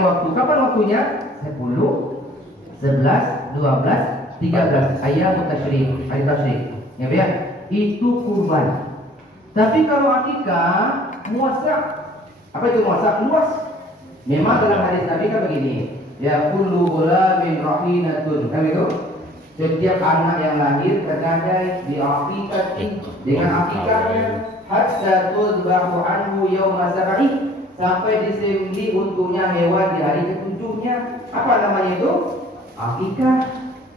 Waktu kapan waktunya? 10, 11, 12, 13 ayat tasyrik, hari tasyrik. Ya, itu kurban. Tapi kalau akikah muasak. Apa itu muasak? Luas. Memang dalam hadis Nabi kan begini. Ya kullu ghulamin rahinatun. Kan itu? Setiap anak yang lahir terkadang diakikati dengan akikahnya hatta tudbahu anhu yauma sab'i, sampai disembelih untuknya hewan di hari ketujuhnya. Apa namanya itu? Akikah.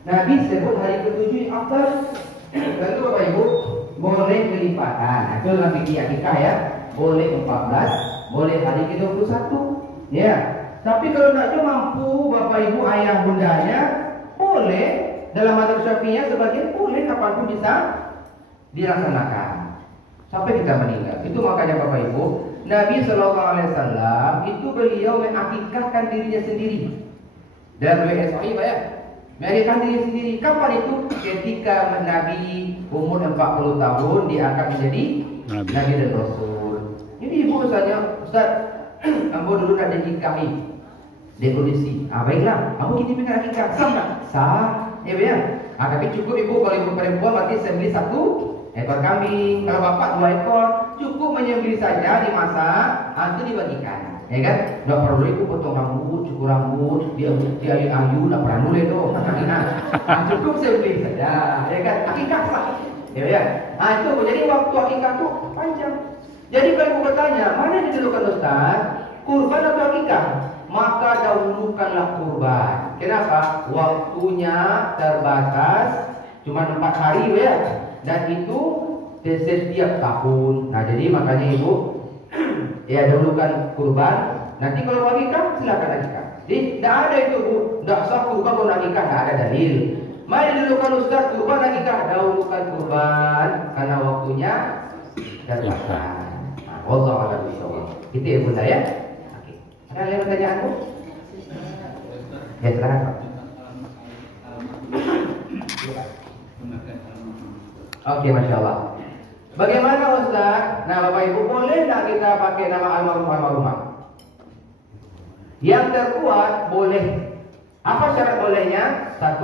Nabi sebut hari ketujuh afdal. Lalu Bapak Ibu boleh kelipatan. Itu dalam fikih akikah ya. Boleh 14, boleh hari ke-21. Ya. Tapi kalau tidak mampu Bapak Ibu ayah bundanya, boleh dalam mazhab Syafi'iyah sebagian boleh kapanpun bisa dilaksanakan sampai kita meninggal. Itu makanya Bapak Ibu, Nabi SAW itu beliau mengakikahkan dirinya sendiri. Dan riwayat sahih ya. Mengakikahkan diri sendiri. Kapan itu? Ketika Nabi umur 40 tahun diangkat menjadi Nabi dan Rasul. Ini ibu misalnya, Ustaz, ambo dulu nak dinikahi, dekondisi. Baiklah, ambo kini pengen akikah, sah tak? Sah, ya. Tapi cukup ibu kalau ibu perempuan berarti sembelih 1 ekor kambing. Kalau bapak 2 ekor, cukup menyembelih saja, dimasak, itu dibagikan. Ya kan? Nggak perlu ibu potong rambut, cukur rambut, dia ayu, nggak perlu itu. Cukup sembelih saja, ya kan? Akikah sah, ya. Itu jadi waktu akikah itu panjang. Jadi kalau ibu bertanya, mana yang didahulukan Ustaz? Kurban atau akikah? Maka dahulukanlah kurban. Kenapa? Waktunya terbatas, cuma 4 hari ya. Dan itu setiap tahun. Nah jadi makanya ibu ya dahulukan kurban. Nanti kalau akikah silakan akikah. Jadi tidak ada itu bu, tidak sah kurban kalau akikah, tidak ada dalil. Mana dahulukan Ustaz kurban akikah? Dahulukan kurban karena waktunya terbatas. Wallahu a'lam bishawab. Itu ya bunda ya. Oke. Ada yang pertanyaan bu? Ya silakan Pak. Oke, masya Allah. Bagaimana Ustaz? Nah Bapak Ibu, boleh tidak kita pakai nama almarhumah? Yang terkuat boleh. Apa syarat bolehnya? 1.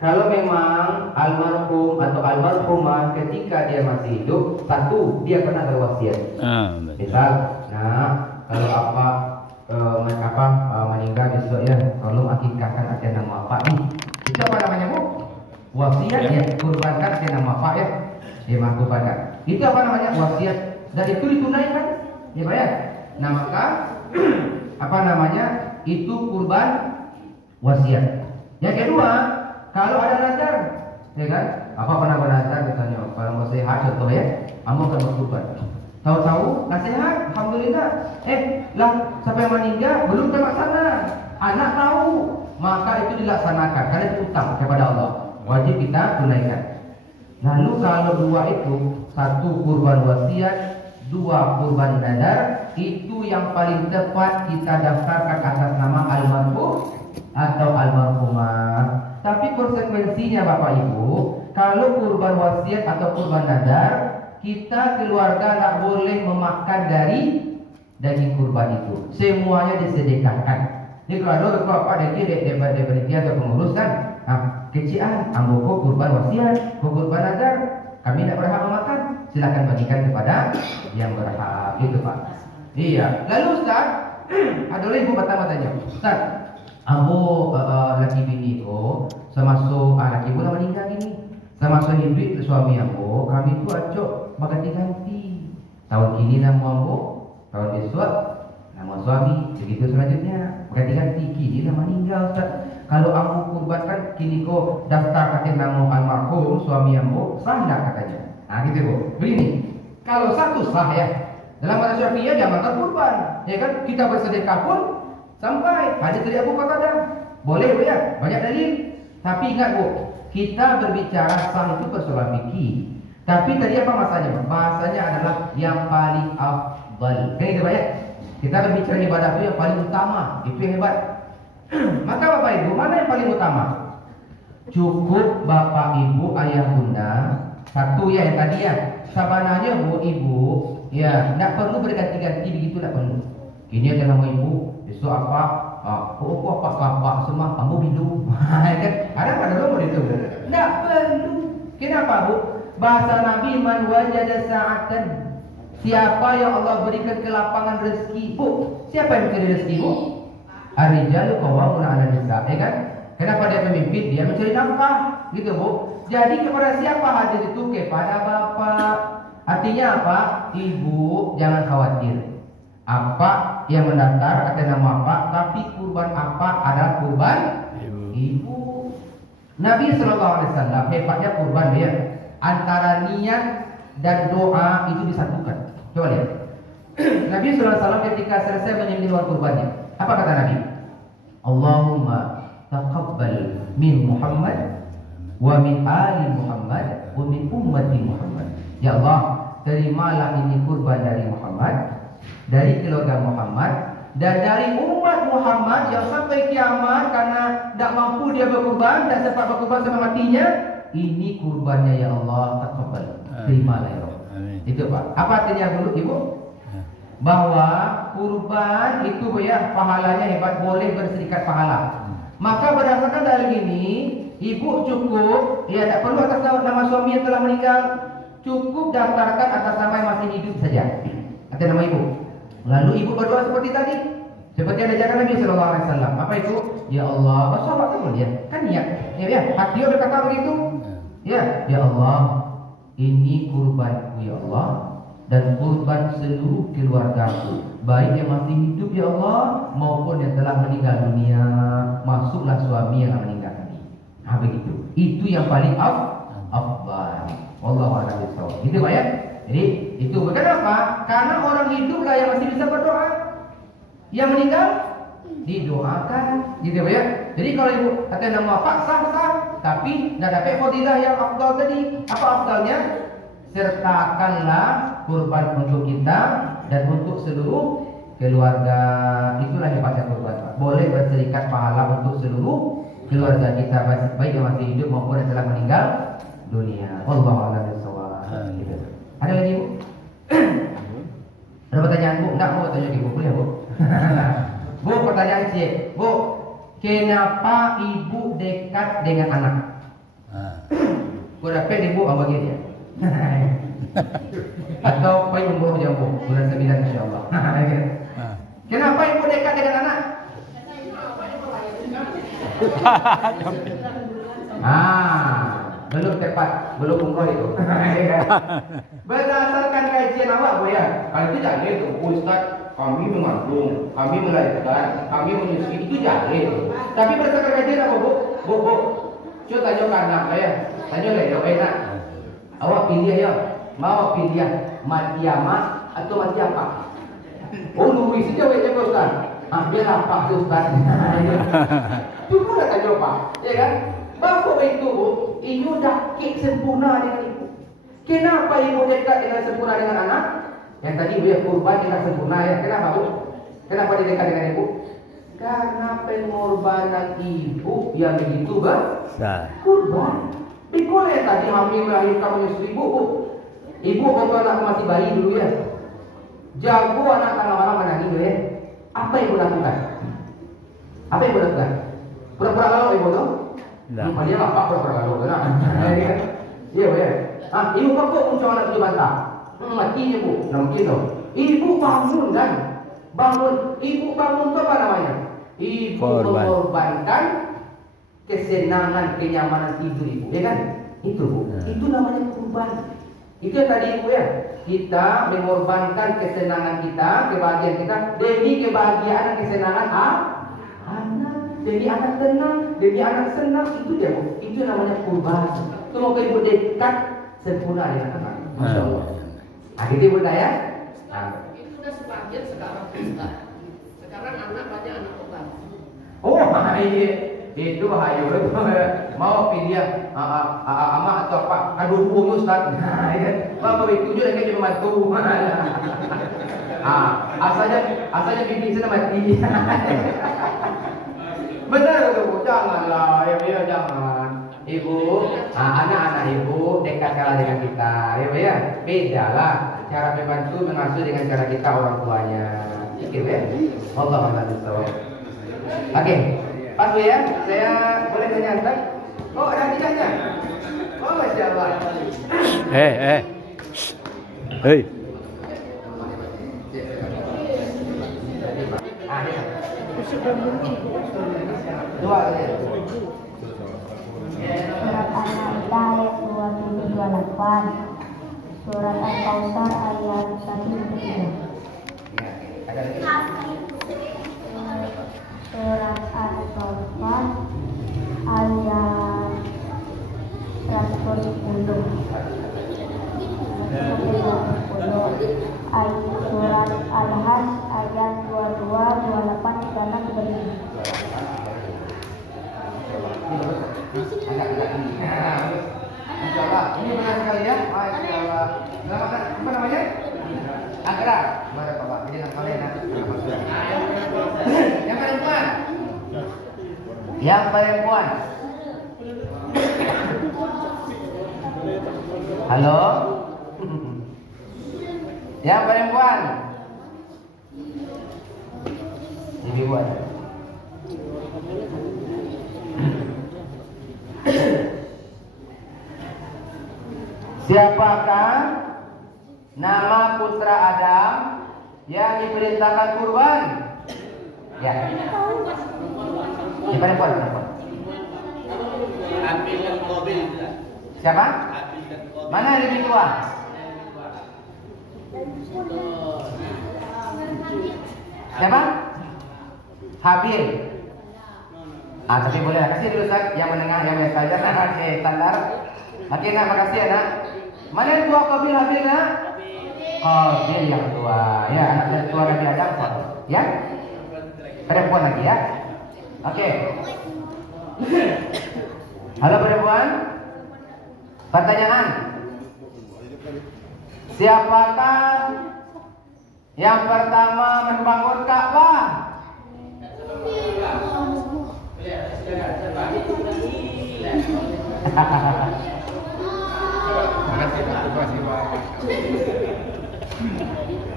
Kalau memang almarhum atau almarhumah ketika dia masih hidup, 1, dia pernah berwasiat. Misal, kalau meninggal besok ya, tolong akikahkan atas nama Pak nih. Itu apa namanya bu? Wasiat ya, kurbankan atas nama Pak ya. Kurbankan. Itu apa namanya? Wasiat. Dan itu ditunaikan, ya Pak ya. Nah maka apa namanya? Itu kurban wasiat. Yang kedua, kalau ada nazar, ya kan? Apa pernah bernazar misalnya, kalau mau sehat contoh ya, kamu akan berkurban. Tahu-tahu nasihat, alhamdulillah. Lah sampai meninggal belum terlaksana. Anak tahu, maka itu dilaksanakan karena itu utang kepada Allah. Wajib kita tunaikan. Lalu kalau 2 itu, 1 kurban wasiat, 2 kurban nazar, itu yang paling tepat kita daftarkan atas nama almarhum atau almarhumah. Tapi konsekuensinya Bapak Ibu, kalau kurban wasiat atau kurban nazar, kita keluarga tak boleh memakan dari daging kurban itu. Semuanya disedekahkan. Jadi kalau ada bapak dari dia atau pengurus kan, kecian, ambo kurban wasiat, kurban nazar, kami tidak berhak memakan. Silakan bagikan kepada yang berhak. Itu Pak. Iya. Lalu Ustaz, ada ibu pertama tanya, Ustaz, ambo laki bini itu, semasuk laki ibu nama meninggal gini, semasuk hidup suami ambo, kami itu acok ganti-ganti. Tahun ini nama ambo, tahun besok nama suami, begitu selanjutnya ganti-ganti. Kini nama meninggal Ustaz. Kalau ambo kurbankan kini kok daftar pakai nama almarhum suami ambo, sah enggak katanya? Nah gitu bu. Begini, kalau 1 sah ya. Dalam mazhab Syafi'iyah jangan kurban, ya kan? Kita bersedekah pun sampai hadis dari Abu Qatadah. Boleh bu ya, banyak dalil. Tapi ingat bu, kita berbicara sah itu persoalan fikih. Tapi tadi apa masanya? Bahasanya adalah yang paling afdal. Kan itu Pak ya? Kita berbicara ibadah itu yang paling utama, itu yang hebat. Maka Bapak Ibu, mana yang paling utama? Cukup Bapak Ibu, ayah bunda, 1 ya yang tadi ya. Sabananya bu, ibu, ya, tidak perlu berganti-ganti begitu, tidak perlu. Ini ada nama ibu, besok apa, apa bapak semua kamu minum. Kan ada pada lo itu. Enggak perlu. Kenapa, Bu? Bahasa Nabi, man wajada sa'atan. Siapa yang Allah berikan kelapangan rezeki, Bu? Siapa yang mencari rezeki, Bu? Ar-rijalu qawwamun 'ala nisa, ya kan? Kenapa dia pemimpin? Dia mencari nafkah, gitu, Bu. Jadi kepada siapa hadir itu? Kepada bapak. Artinya apa? Ibu jangan khawatir. Apa yang mendaftar atas nama apa, tapi kurban apa adalah kurban ibu. Nabi SAW hebatnya kurban ya. Antara niat dan doa itu disatukan. Coba lihat. Nabi SAW ketika selesai menyembelih kurbannya, apa kata Nabi? Allahumma taqabbal min Muhammad wa min ali Muhammad wa min ummati Muhammad. Ya Allah, terimalah ini kurban dari Muhammad, dari keluarga Muhammad, dan dari umat Muhammad yang sampai kiamat karena tidak mampu dia berkurban dan sempat berkurban sama matinya. Ini kurbannya ya Allah, taqabbal. Terimalah ya Allah. Itu Pak. Apa artinya dulu Ibu? Bahwa kurban itu ya pahalanya hebat, boleh berserikat pahala. Maka berdasarkan dalil ini, ibu cukup ya tidak perlu atas nama suami yang telah meninggal, cukup daftarkan atas nama yang masih hidup saja atas nama ibu. Lalu ibu berdoa seperti tadi, seperti yang diajarkan Nabi Sallallahu Alaihi Wasallam. Apa itu? Ya Allah, sahabat itu ya, kan niat, ya, hati dia berkata begitu, ya Allah, ini kurbanku ya Allah, dan kurban seluruh keluargaku, baik yang masih hidup ya Allah maupun yang telah meninggal dunia, masuklah suami yang meninggal tadi. Nah begitu, itu yang paling afdal. Wallahu a'lam bishawab. Gitu Pak ya. Jadi itu kenapa? Karena orang hiduplah yang masih bisa berdoa, yang meninggal didoakan, gitu Pak ya. Jadi kalau ibu kata nama Pak sah, tapi tidak dapat fadilah yang afdal tadi. Apa afdalnya? Sertakanlah kurban untuk kita dan untuk seluruh keluarga. Itulah hebatnya kurban Pak. Boleh berserikat pahala untuk seluruh keluarga kita, baik yang masih hidup maupun yang telah meninggal dunia. Wallahu a'lam bishawab. Gitu. Ada lagi Bu? Ada pertanyaan Bu? Enggak mau tanya Ibu, boleh Bu? Bu, pertanyaan C. Bu, kenapa ibu dekat dengan anak? Gue dapat Ibu apa bagian dia? Atau payung burung jambu bulan 9 insyaallah. Kenapa ibu dekat dengan anak? Belum tepat, belum umroh itu. Berdasarkan kajian awak Bu ya, kalau itu jangan itu Ustaz, kami mengandung, kami melahirkan, kami menyusui, itu jangan. Tapi berdasarkan kajian apa Bu? Bu, coba tanya ke anak saya, tanya lah enak. Awak pilih ya, mau pilih mati amat atau mati apa? Oh, nunggu isi jawab ya Ustaz. Dia apa Ustaz? Cuma nak tanya Pak, ya kan? Bapak itu Bu, ibu dah sempurna dengan ibu. Kenapa ibu dekat dengan sempurna dengan anak? Yang tadi Bu ya kurban tidak sempurna ya. Kenapa Bu? Kenapa dia dekat dengan ibu? Karena pengorbanan ibu yang begitu besar. Kurban. Pikul ya tadi hamil melahirkan menyusui ibu. Ibu waktu anak masih bayi dulu ya, jago anak malam-malam menangis ya. Apa ibu lakukan? Apa ibu lakukan? Pura-pura lalu ibu tuh? Lupa dia apa pura-pura lalu? Iya Bu ya. Ibu kok muncul anak tujuh bantah? Mati ibu, nah begitu. Ibu bangun kan? Ibu bangun itu apa namanya? Ibu mengorbankan kesenangan, kenyamanan tidur ibu, ya kan? Itu Bu, itu namanya kurban. Itu yang tadi Ibu ya, kita mengorbankan kesenangan kita, kebahagiaan kita demi kebahagiaan dan kesenangan anak, demi anak tenang, demi anak senang. Itu dia Bu, itu namanya kurban. Semoga Ibu dekat sempurna dengan anak. Masya Allah. Gitu Ibu ya. Itu sudah sebagian sekarang Ustaz. Sekarang anak banyak anak obat. Oh iya. Itu ayo mau pilih ama atau apa? Aduh Bu Ustaz. Bapak itu juga kayak membantu. Asalnya bibi sana mati. Benar tuh Bu, janganlah ya jangan. Ibu, anak-anak ibu dekatkanlah dengan kita, ya. Bedalah cara membantu mengasuh dengan cara kita orang tuanya. Gitu ya. Allah Oke, pas Bu ya, saya boleh nyantai. Oh, ada hadiahnya. Oh, Masya Allah. Hei. Dua ya. Surat An-Nahl ayat 27-28. Surat Al-Kautsar ayat 1-3. Ya, ada lagi. Surat Al-Kautsar ayat 110. Surat Al-Hajj ayat 22, 28, 36, 35. Agak ini. Masya Allah. Ini benar sekali ya. Masya Allah. Apa namanya? Agra. Barakallah. Ini dengan kalian. Yang perempuan. Yang perempuan. Halo. Yang perempuan. Ibu ada. Siapakah nama putra Adam yang diperintahkan kurban? Ya. Yang perempuan. Siapa? Mana yang lebih tua? Siapa? Habil. Tapi boleh kasih dulu Ustaz yang menengah yang biasa aja saya standar. Oke nak, makasih anak. Mana yang tua Qabil Habil nak? Qabil yang tua. Ya, anak yang tua Nabi Adam foto. Ya. Perempuan lagi ya. Oke. Halo perempuan. Pertanyaan. Siapakah yang pertama membangun Ka'bah?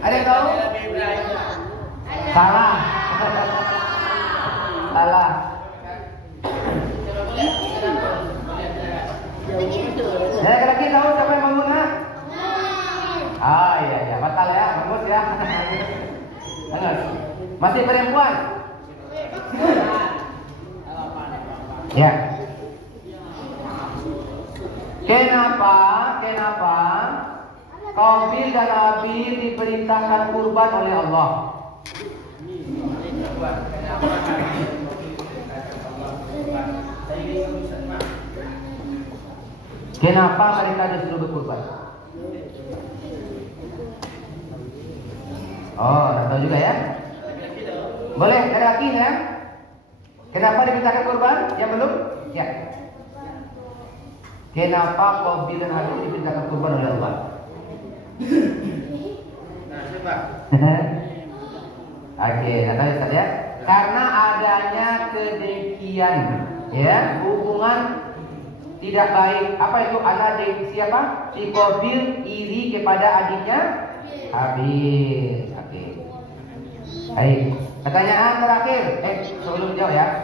Ada yang tahu? Salah. Salah. Laki-laki tahu siapa yang bangun? Ah iya, batal ya, bagus ya. Bagus. Masih perempuan? Ya. Kenapa Qabil dan Habil diperintahkan kurban oleh Allah? Kenapa mereka disuruh berkurban? Oh, tak tahu juga ya? Boleh, ada lagi ya? Kenapa dimintakan kurban? Yang belum? Ya. Kenapa Qabil dan Habil dimintakan kurban oleh Allah? Nah, siapa? Oke, tahu Ustaz ya? Karena adanya kedengkian, ya, hubungan tidak baik. Apa itu? Siapa? Si Qabil iri kepada adiknya Habil. Oke. Baik. Pertanyaan terakhir. Sebelum jawab ya.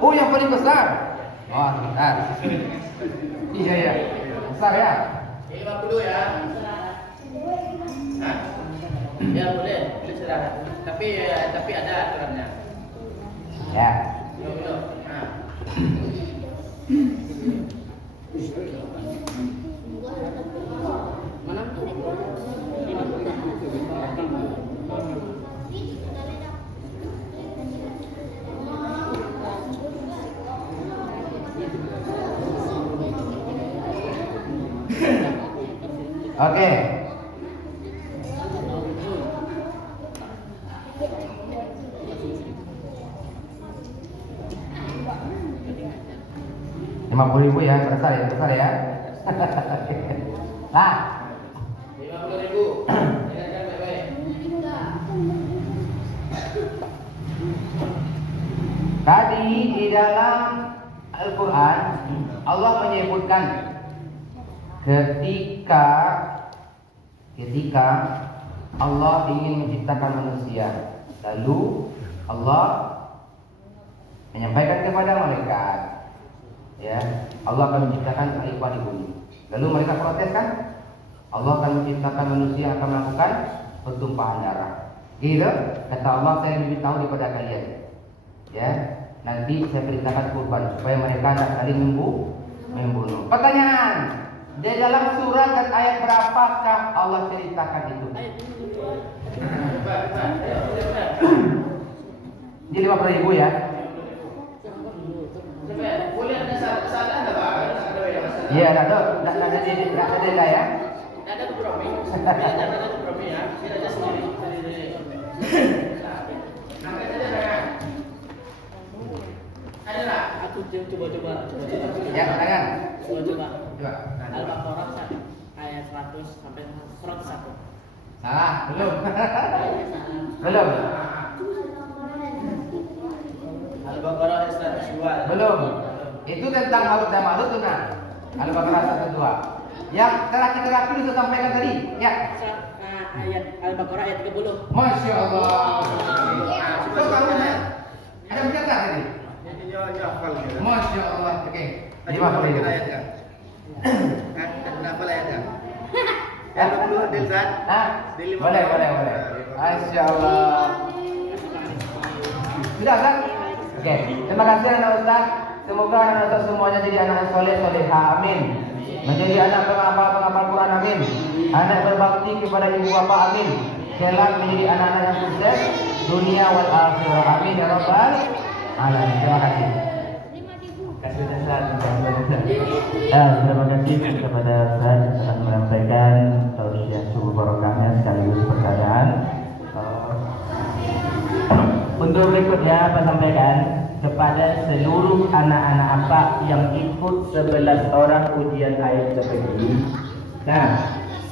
Oh, yang paling besar. Oh, besar. Iya. Besar ya. 50 ya. Hah? Ya boleh, terserah. Tapi ada aturannya. Ya. Belum. Nah. Mana? Oke. Rp50.000 ya, besar ya. Nah, 50.000. tadi di dalam Al-Quran Allah menyebutkan ketika Allah ingin menciptakan manusia, lalu Allah menyampaikan kepada malaikat. Ya, Allah akan menciptakan kehidupan di bumi. Lalu mereka protes kan? Allah akan menciptakan manusia yang akan melakukan pertumpahan darah. Gitu? Kata Allah, saya memberitahu kepada kalian. Ya, nanti saya perintahkan kurban supaya mereka tidak saling membunuh. Pertanyaan, di dalam surat dan ayat berapakah Allah ceritakan itu? Jadi 50.000 ya? Boleh ada salah nggak Pak? Iya, tidak ada denda ya? Tidak ada kompromi. Tidak ada kompromi ya. Tidak ada sendiri. Angkat saja tangan. Ada lah. Aku coba. Ya, tangan. Coba. Coba. Al-Baqarah ayat 100 sampai 101. Salah, belum. Ayatnya salah. Belum. Al-Baqarah ayat 102. Belum. Itu tentang Harut dan Marut tuh nah. Al-Baqarah 102. Yang terakhir itu sampaikan tadi. Ya. Ayat Al-Baqarah ayat 30. Masya Allah. Coba kamu ada mencatat tadi. Masya Allah. Oke. Jadi apa itu? Hafal ayatnya. Ya. Boleh. Masya Allah. Sudah kan? Oke. Terima kasih anak Ustaz. Semoga anak Ustaz semuanya jadi anak yang soleh soleha. Amin. Menjadi anak penghafal Quran. Amin. Anak berbakti kepada ibu bapak. Amin. Kelak menjadi anak-anak yang sukses dunia wal akhirah. Amin ya rabbal alamin. Terima kasih. Terima kasih kepada Ustaz yang telah menyampaikan tausiah subuh barokahnya sekaligus pertanyaan. Untuk berikutnya apa sampaikan kepada seluruh anak-anak apa yang ikut 11 orang ujian ayat terpegi. Nah,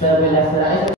11 orang